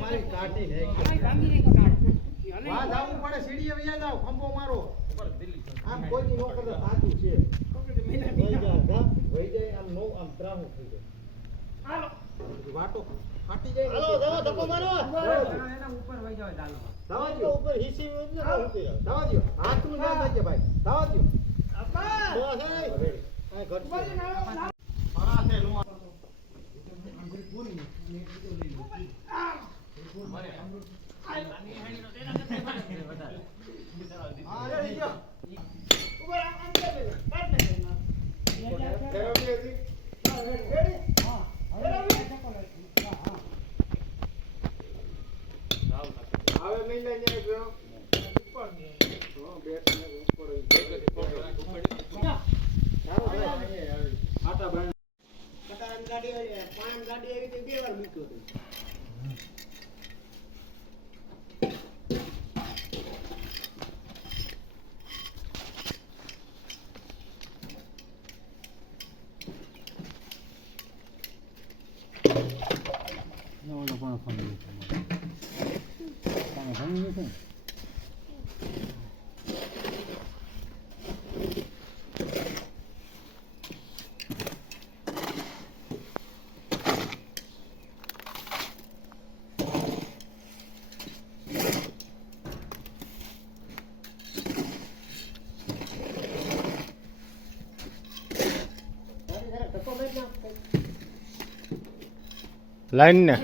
મારી કાઢી ને વાત આવું પડે સીડીએ વયા જાવ ખંભો મારો આમ કોઈ નો કરે સાચું છે વઈ જાય આમ નો આમ ત્રાહું થઈ જાય હાલો વાટો ફાટી જાય હાલો જાવ ધક્કો મારો એના ઉપર વઈ જાવ ચાલો દાવા દો ઉપર હિસી ને ઉતરી જાવ દાવા દો હાથું ના થાય ભાઈ દાવા દો આપા બસ આ ઘટ ફરા છે લો અંગુરી પૂરી ને બીજો લઈ લો મારે આની હેડી નો તેના કરતે વધારે હા રેડી જો ઉપર આમ દે કાટ દે કરાવી હતી હા રેડી હા હવે નહીં લઈ જાય ગયો ઉપર ને હા બેટ ને ઉપર આટા ભાઈ કટાન ગાડી પાન ગાડી આવી તે બે વાર મૂક્યો તો લાઈન ને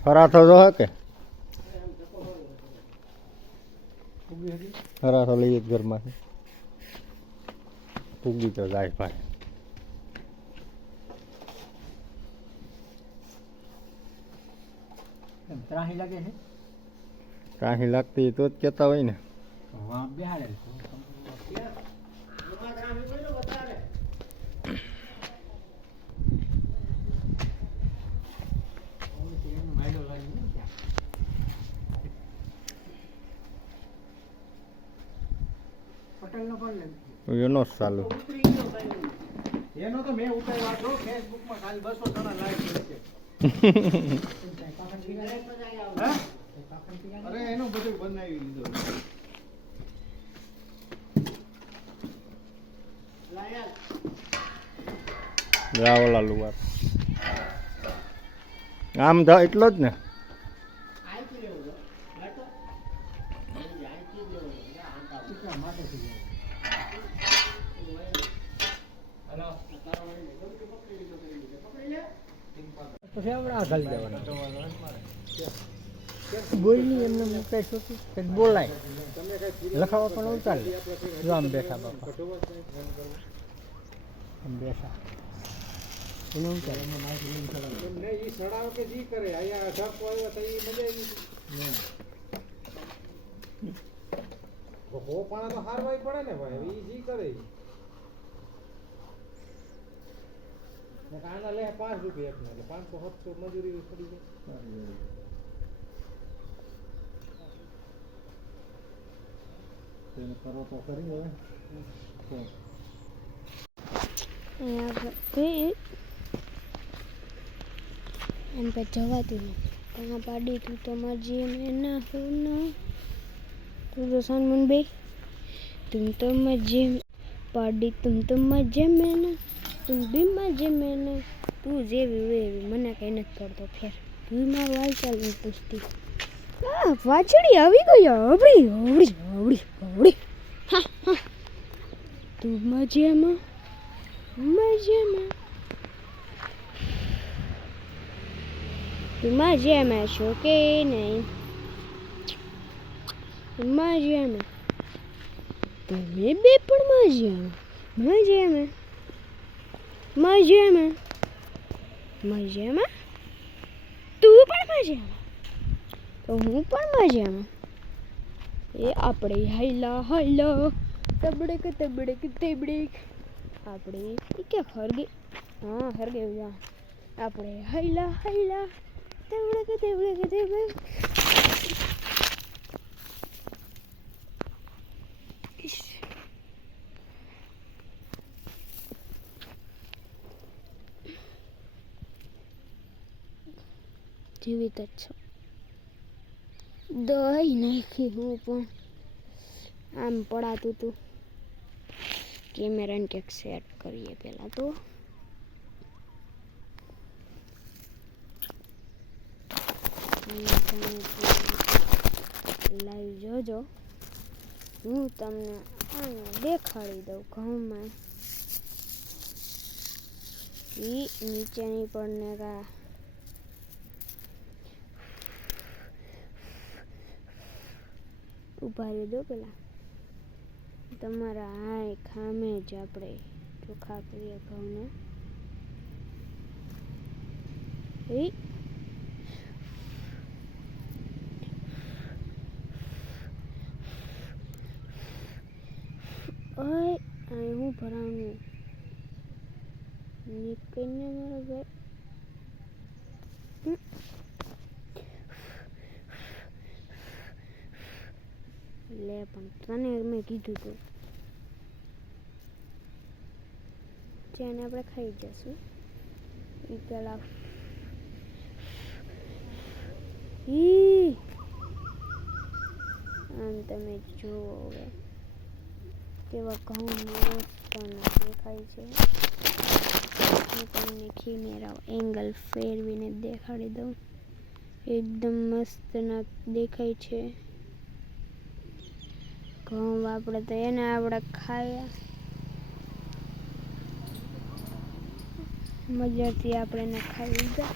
ફરાથો જો હે કે ફરાથો લઈએ જ ઘરમાંથી પૂગી તો જાય ભાઈ ત્રાહી લાગે છે ત્રાહી લાગતી તો જ કહેતા હોય ને વાહ બેહાડે એનો જ ચાલુ એનો તો મેં ઉતાર્યો છો ફેસબુક માં ખાલી 200 જણા લાઈક કરે છે અરે એનું બધું બનાવી લીધું રાવલા લુવાર આમ તો એટલો જ ને બોલની એમને મુકાય શું કંઈક બોલાય લખાવા પણ ઉતારે જો આમ બેઠા બાપા આમ બેઠા એને ઉતારે એમને ઈ સડાવ કે જી કરે આયા ઢાકો આવ્યો તો ઈ મજા આવી હો પાણા તો હારવાય પડે ને ભાઈ ઈ જી કરે ને કાના લે 5 રૂપિયા એકને એટલે 500 700 મજૂરી પડી જાય તેને કરો તો કરી હવે એમ પર જવાતું નથી કहाँ पाड़ी तू तो मजे में ना हो ना तू तो सनमुन भाई तुम तो मजे पाड़ी तुम तो मजे में ना तुम भी मजे में ना तू जेवी वेवी मना कहीं नहीं करतो फिर तू मारो हाल चाल नहीं पूछती वाचड़ी આવી ગઈ હબડી હબડી હબડી હબડી હા હા તું મજામાં મજામાં તું મજામાં છો કે નહીં મજામાં તમે બે પણ મજામાં મજામાં મજામાં તું પણ મજામાં તો હું પણ મજામાં એ આપણે હાઈલા હાઈલા તબડક તબડક તબડક આપણે એ કે હરગે હા હરગે આપણે હાઈલા હાઈલા તબડક તબડક તબડક જીવિત જ છો. દહીં નાખી હું પણ આમ પડાતું હતું. કેમેરાને ક્યાંક સેટ કરીએ પહેલાં તો. લાઈવ જોજો, હું તમને અહીંયા દેખાડી દઉં ઘઉંમાં નીચેની પડને કા ઉભા રહી દો પેલા તમારા હાય ખામે જ આપણે ચોખ્ખા કરીએ ઘઉંને. ઓય અહીં હું ભરાવું નીકળીને મારો ભાઈ. લે પણ તને મેં કીધું તું જેને આપણે ખાઈ જશું એ પેલા આમ તમે જુઓ હવે કેવા ઘઉં મસ્ત દેખાય છે. હું તમને કેમેરા એંગલ ફેરવીને દેખાડી દઉં. એકદમ મસ્ત ના દેખાય છે ઘઉં. આપણે તો એને આપણે ખાયા મજાથી આપણે એને ખાઈ લીધા.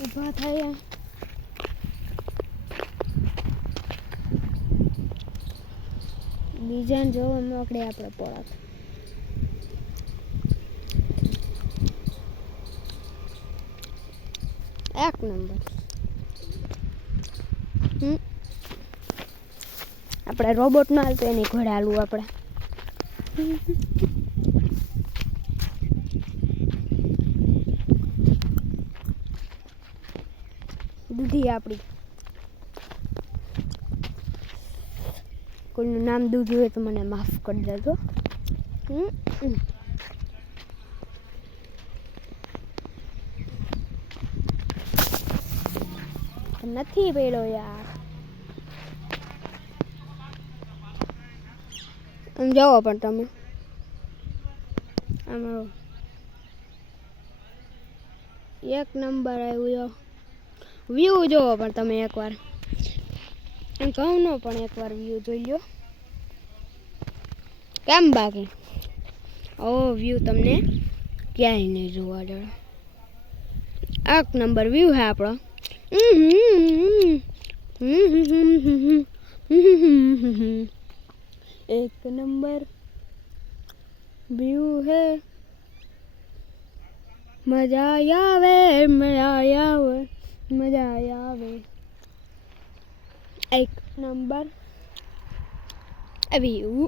ઊભા થયા બીજાને જોવા મોકલે આપણે પોળા. એક નંબર. આપણે રોબોટ ના હાલતો એની ઘોડે હાલવું આપણે. દૂધી આપણી કોઈનું નામ દૂધી હોય તો મને માફ કરી દેજો. નથી પેલો યાર. જાઓ પણ તમે આમાં એક નંબર આવ્યો. વ્યૂ જોવો પણ તમે એકવાર ઘઉંનો પણ એકવાર વ્યૂ જોઈ લો કેમ. બાકી ઓ વ્યૂ તમને ક્યાંય નહીં જોવા જડે. એક નંબર વ્યૂ હે આપણો. એક નંબર વ્યૂ હે. મજા આવે મજા આવે મજા આવે. એક નંબર વ્યૂ.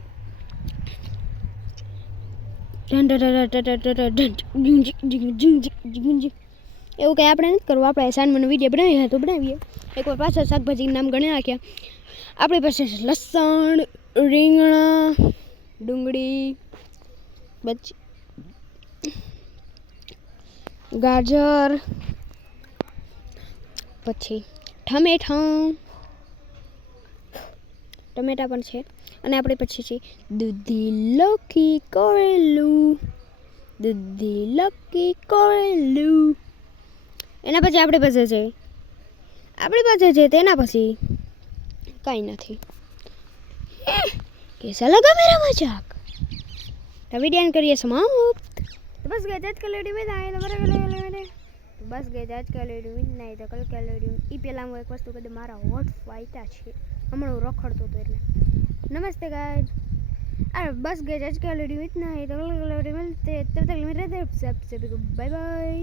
એવું કંઈ આપણે નથી કરવું. આપણે એસાઇનમેન્ટ વિડીયો બનાવીએ તો બનાવીએ. એકવાર પાછા શાકભાજીનું નામ ગણી નાખ્યા. આપણી પાસે લસણ, રીંગણા, ડુંગળી, ગાજર, પછી ટમેટા પણ છે. અને આપણે પછી છે દૂધી લૌકી કોરેલું. દૂધી લૌકી કોરેલું. એના પછી આપણી પાસે છે તેના પછી કાંઈ નથી. कैसा लगा मेरा मजाक? तो वीडियो करिए समाप्त. तो बस गए आज का वीडियो में आए तो बस गए आज का वीडियो में नहीं तो कल का वीडियो ई पहला હું એક વસ્તુ કહી દઉં. મારા હોટ ફાઈટા છે હમણાં હું રખડતો હતો એટલે. नमस्ते गाइस. अरे बस गए आज का वीडियो इतना ही तो कल का वीडियो मिलते तब तक मेरे सबसे बाय बाय.